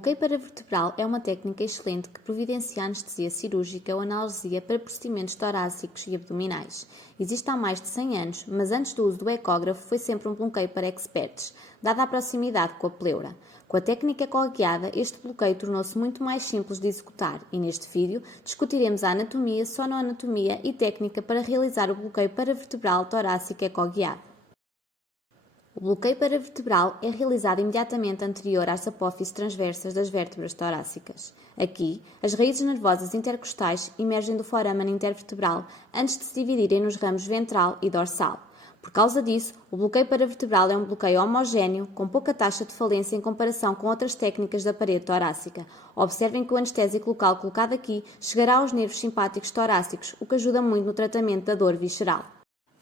bloqueio paravertebral é uma técnica excelente que providencia anestesia cirúrgica ou analgesia para procedimentos torácicos e abdominais. Existe há mais de 100 anos, mas antes do uso do ecógrafo foi sempre um bloqueio para experts, dada a proximidade com a pleura. Com a técnica ecoguiada, este bloqueio tornou-se muito mais simples de executar e neste vídeo discutiremos a anatomia, sonoanatomia e técnica para realizar o bloqueio paravertebral torácico ecoguiado. O bloqueio paravertebral é realizado imediatamente anterior às apófises transversas das vértebras torácicas. Aqui, as raízes nervosas intercostais emergem do forâmen intervertebral antes de se dividirem nos ramos ventral e dorsal. Por causa disso, o bloqueio paravertebral é um bloqueio homogéneo, com pouca taxa de falência em comparação com outras técnicas da parede torácica. Observem que o anestésico local colocado aqui chegará aos nervos simpáticos torácicos, o que ajuda muito no tratamento da dor visceral.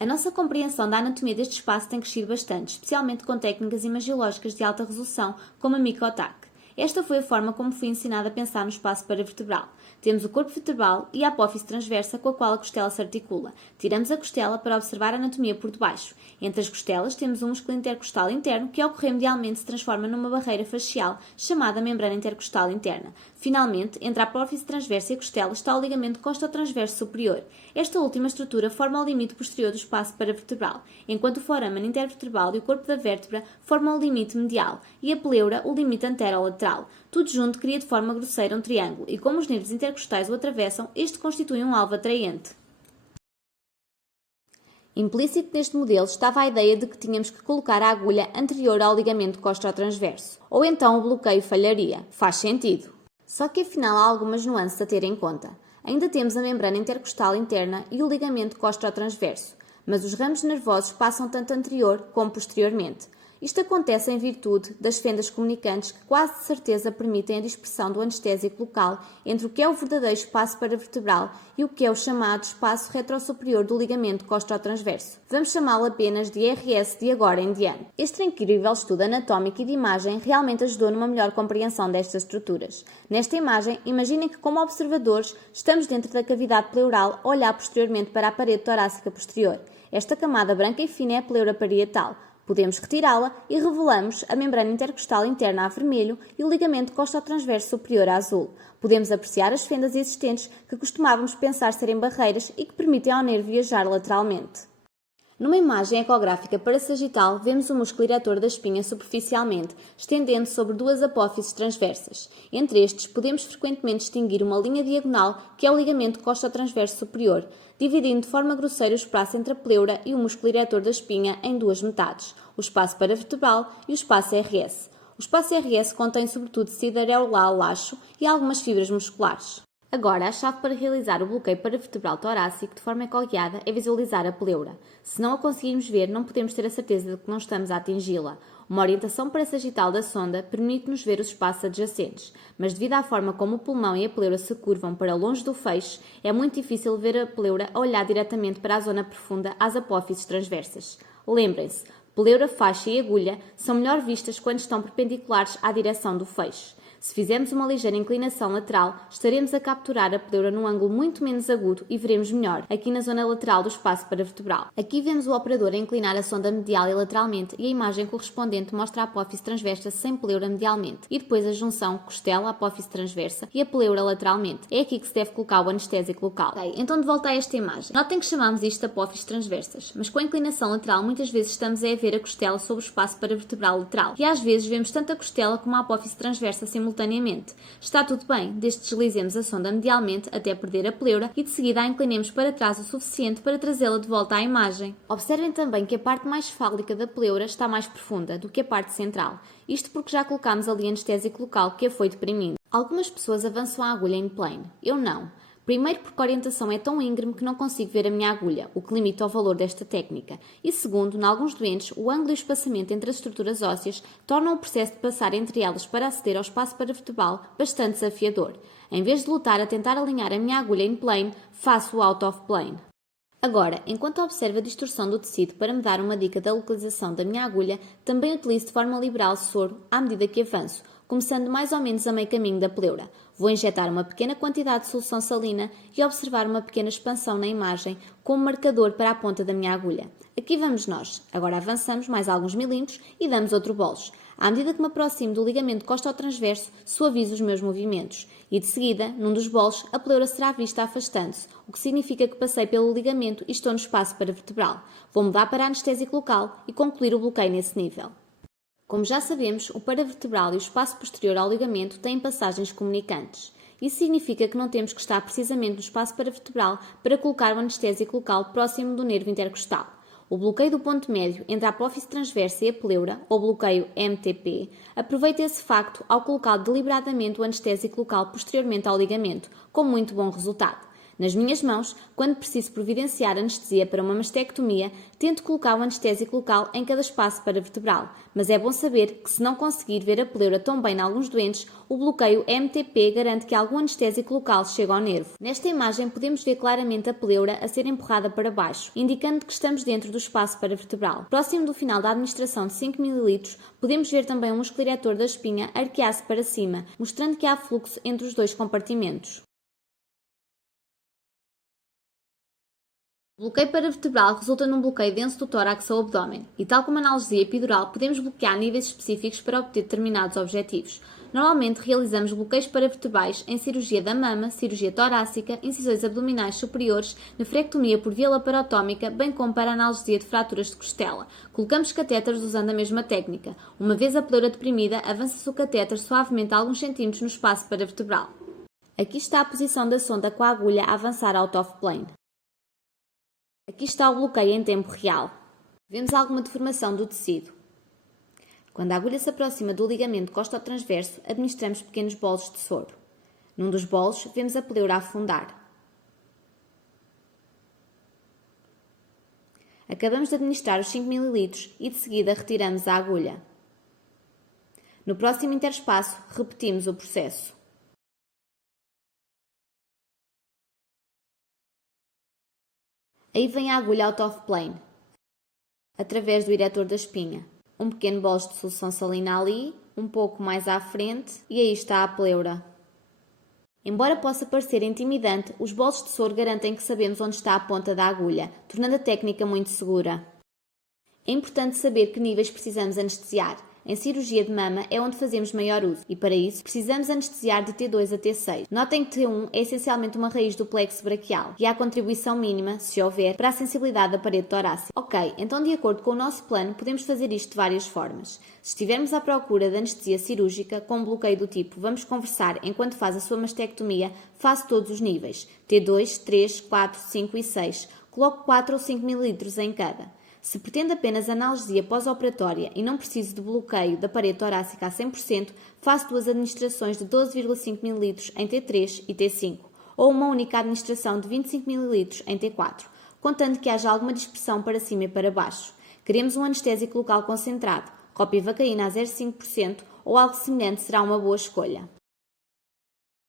A nossa compreensão da anatomia deste espaço tem crescido bastante, especialmente com técnicas imagiológicas de alta resolução, como a microTAC. Esta foi a forma como fui ensinada a pensar no espaço paravertebral. Temos o corpo vertebral e a apófise transversa com a qual a costela se articula. Tiramos a costela para observar a anatomia por debaixo. Entre as costelas temos um músculo intercostal interno que, ao correr medialmente, se transforma numa barreira facial chamada membrana intercostal interna. Finalmente, entre a apófise transversa e a costela está o ligamento costotransverso superior. Esta última estrutura forma o limite posterior do espaço paravertebral, enquanto o forâmen intervertebral e o corpo da vértebra formam o limite medial e a pleura o limite anterolateral. Tudo junto cria de forma grosseira um triângulo e, como os nervos intercostais o atravessam, este constitui um alvo atraente. Implícito neste modelo estava a ideia de que tínhamos que colocar a agulha anterior ao ligamento costotransverso, ou então o bloqueio falharia. Faz sentido. Só que afinal há algumas nuances a ter em conta. Ainda temos a membrana intercostal interna e o ligamento costotransverso, mas os ramos nervosos passam tanto anterior como posteriormente. Isto acontece em virtude das fendas comunicantes que quase de certeza permitem a dispersão do anestésico local entre o que é o verdadeiro espaço paravertebral e o que é o chamado espaço retrosuperior do ligamento costotransverso. Vamos chamá-lo apenas de RS de agora em diante. Este incrível estudo anatómico e de imagem realmente ajudou numa melhor compreensão destas estruturas. Nesta imagem, imaginem que como observadores estamos dentro da cavidade pleural a olhar posteriormente para a parede torácica posterior. Esta camada branca e fina é a pleura parietal. Podemos retirá-la e revelamos a membrana intercostal interna a vermelho e o ligamento costotransverso superior a azul. Podemos apreciar as fendas existentes que costumávamos pensar serem barreiras e que permitem ao nervo viajar lateralmente. Numa imagem ecográfica parassagital, vemos o músculo eretor da espinha superficialmente, estendendo sobre duas apófises transversas. Entre estes, podemos frequentemente distinguir uma linha diagonal, que é o ligamento costotransverso superior, dividindo de forma grosseira o espaço entre a pleura e o músculo eretor da espinha em duas metades, o espaço paravertebral e o espaço RS. O espaço RS contém sobretudo tecido areolar laxo e algumas fibras musculares. Agora, a chave para realizar o bloqueio paravertebral torácico de forma ecoguiada é visualizar a pleura. Se não a conseguirmos ver, não podemos ter a certeza de que não estamos a atingi-la. Uma orientação parassagital da sonda permite-nos ver os espaços adjacentes, mas devido à forma como o pulmão e a pleura se curvam para longe do feixe, é muito difícil ver a pleura a olhar diretamente para a zona profunda às apófises transversas. Lembrem-se, pleura, faixa e agulha são melhor vistas quando estão perpendiculares à direção do feixe. Se fizermos uma ligeira inclinação lateral, estaremos a capturar a pleura num ângulo muito menos agudo e veremos melhor, aqui na zona lateral do espaço paravertebral. Aqui vemos o operador a inclinar a sonda medial e lateralmente e a imagem correspondente mostra a apófise transversa sem pleura medialmente e depois a junção costela-apófise transversa e a pleura lateralmente. É aqui que se deve colocar o anestésico local. Então de volta a esta imagem. Notem que chamamos isto de apófises transversas, mas com a inclinação lateral muitas vezes estamos a ver a costela sobre o espaço paravertebral lateral e às vezes vemos tanto a costela como a apófise transversa simultaneamente. Está tudo bem, desde que deslizemos a sonda medialmente até perder a pleura e de seguida a inclinemos para trás o suficiente para trazê-la de volta à imagem. Observem também que a parte mais fálica da pleura está mais profunda do que a parte central. Isto porque já colocámos ali anestésico local que a foi deprimindo. Algumas pessoas avançam a agulha in plane, eu não. Primeiro, porque a orientação é tão íngreme que não consigo ver a minha agulha, o que limita o valor desta técnica. E segundo, em alguns doentes, o ângulo e o espaçamento entre as estruturas ósseas tornam o processo de passar entre elas para aceder ao espaço paravertebral bastante desafiador. Em vez de lutar a tentar alinhar a minha agulha in plane, faço o out of plane. Agora, enquanto observo a distorção do tecido para me dar uma dica da localização da minha agulha, também utilizo de forma liberal soro à medida que avanço. começando mais ou menos a meio caminho da pleura. Vou injetar uma pequena quantidade de solução salina e observar uma pequena expansão na imagem como marcador para a ponta da minha agulha. Aqui vamos nós. Agora avançamos mais alguns milímetros e damos outro bolos. À medida que me aproximo do ligamento costo-transverso, suavizo os meus movimentos. E de seguida, num dos bolos, a pleura será vista afastando-se, o que significa que passei pelo ligamento e estou no espaço paravertebral. Vou mudar para anestésico local e concluir o bloqueio nesse nível. Como já sabemos, o paravertebral e o espaço posterior ao ligamento têm passagens comunicantes. Isso significa que não temos que estar precisamente no espaço paravertebral para colocar o anestésico local próximo do nervo intercostal. O bloqueio do ponto médio entre a apófise transversa e a pleura, ou bloqueio MTP, aproveita esse facto ao colocar deliberadamente o anestésico local posteriormente ao ligamento, com muito bom resultado. Nas minhas mãos, quando preciso providenciar anestesia para uma mastectomia, tento colocar o anestésico local em cada espaço paravertebral, mas é bom saber que se não conseguir ver a pleura tão bem em alguns doentes, o bloqueio MTP garante que algum anestésico local chegue ao nervo. Nesta imagem podemos ver claramente a pleura a ser empurrada para baixo, indicando que estamos dentro do espaço paravertebral. Próximo do final da administração de 5 ml, podemos ver também o músculo eretor da espinha arquear-se para cima, mostrando que há fluxo entre os dois compartimentos. O bloqueio paravertebral resulta num bloqueio denso do tórax ao abdômen e, tal como a analgesia epidural, podemos bloquear níveis específicos para obter determinados objetivos. Normalmente realizamos bloqueios paravertebrais em cirurgia da mama, cirurgia torácica, incisões abdominais superiores, nefrectomia por via laparotómica, bem como para a analgesia de fraturas de costela. Colocamos catéteres usando a mesma técnica. Uma vez a pleura deprimida, avança-se o catéter suavemente alguns centímetros no espaço paravertebral. Aqui está a posição da sonda com a agulha a avançar out of plane. Aqui está o bloqueio em tempo real. Vemos alguma deformação do tecido. Quando a agulha se aproxima do ligamento costo-transverso, administramos pequenos bolos de soro. Num dos bolos, vemos a pleura afundar. Acabamos de administrar os 5 ml e de seguida retiramos a agulha. No próximo interespaço, repetimos o processo. Aí vem a agulha out of plane, através do eretor da espinha. Um pequeno bolo de solução salina ali, um pouco mais à frente, e aí está a pleura. Embora possa parecer intimidante, os bolos de soro garantem que sabemos onde está a ponta da agulha, tornando a técnica muito segura. É importante saber que níveis precisamos anestesiar. Em cirurgia de mama é onde fazemos maior uso e, para isso, precisamos anestesiar de T2 a T6. Notem que T1 é essencialmente uma raiz do plexo braquial e há contribuição mínima, se houver, para a sensibilidade da parede torácica. Ok, então de acordo com o nosso plano, podemos fazer isto de várias formas. Se estivermos à procura de anestesia cirúrgica, com um bloqueio do tipo vamos conversar enquanto faz a sua mastectomia, faço todos os níveis, T2, 3, 4, 5 e 6. Coloco 4 ou 5 ml em cada. Se pretende apenas analgesia pós-operatória e não preciso de bloqueio da parede torácica a 100%, faço duas administrações de 12,5 ml em T3 e T5, ou uma única administração de 25 ml em T4, contando que haja alguma dispersão para cima e para baixo. Queremos um anestésico local concentrado, ropivacaína a 0,5% ou algo semelhante será uma boa escolha.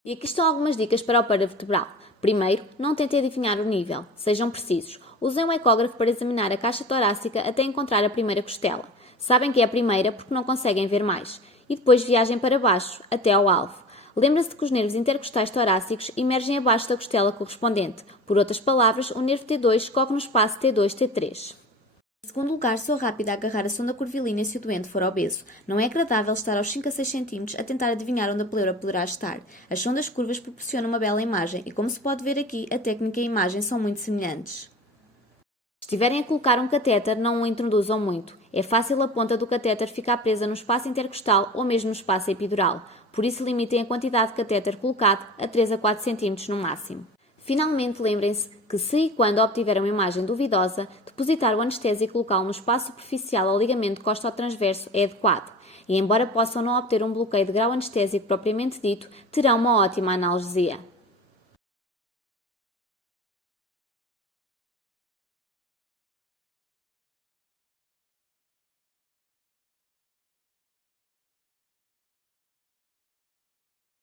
E aqui estão algumas dicas para o paravertebral. Primeiro, não tentem adivinhar o nível, sejam precisos. Usem um ecógrafo para examinar a caixa torácica até encontrar a primeira costela. Sabem que é a primeira porque não conseguem ver mais. E depois viajem para baixo, até ao alvo. Lembrem-se de que os nervos intercostais torácicos emergem abaixo da costela correspondente. Por outras palavras, o nervo T2 corre no espaço T2-T3. Em segundo lugar, sou rápida a agarrar a sonda curvilínea se o doente for obeso. Não é agradável estar aos 5 a 6 cm a tentar adivinhar onde a pleura poderá estar. As sondas curvas proporcionam uma bela imagem e, como se pode ver aqui, a técnica e a imagem são muito semelhantes. Se estiverem a colocar um catéter, não o introduzam muito. É fácil a ponta do catéter ficar presa no espaço intercostal ou mesmo no espaço epidural. Por isso, limitem a quantidade de catéter colocado a 3 a 4 cm no máximo. Finalmente, lembrem-se que se e quando obtiver uma imagem duvidosa, depositar o anestésico local no espaço superficial ao ligamento costo-transverso é adequado. E embora possam não obter um bloqueio de grau anestésico propriamente dito, terão uma ótima analgesia.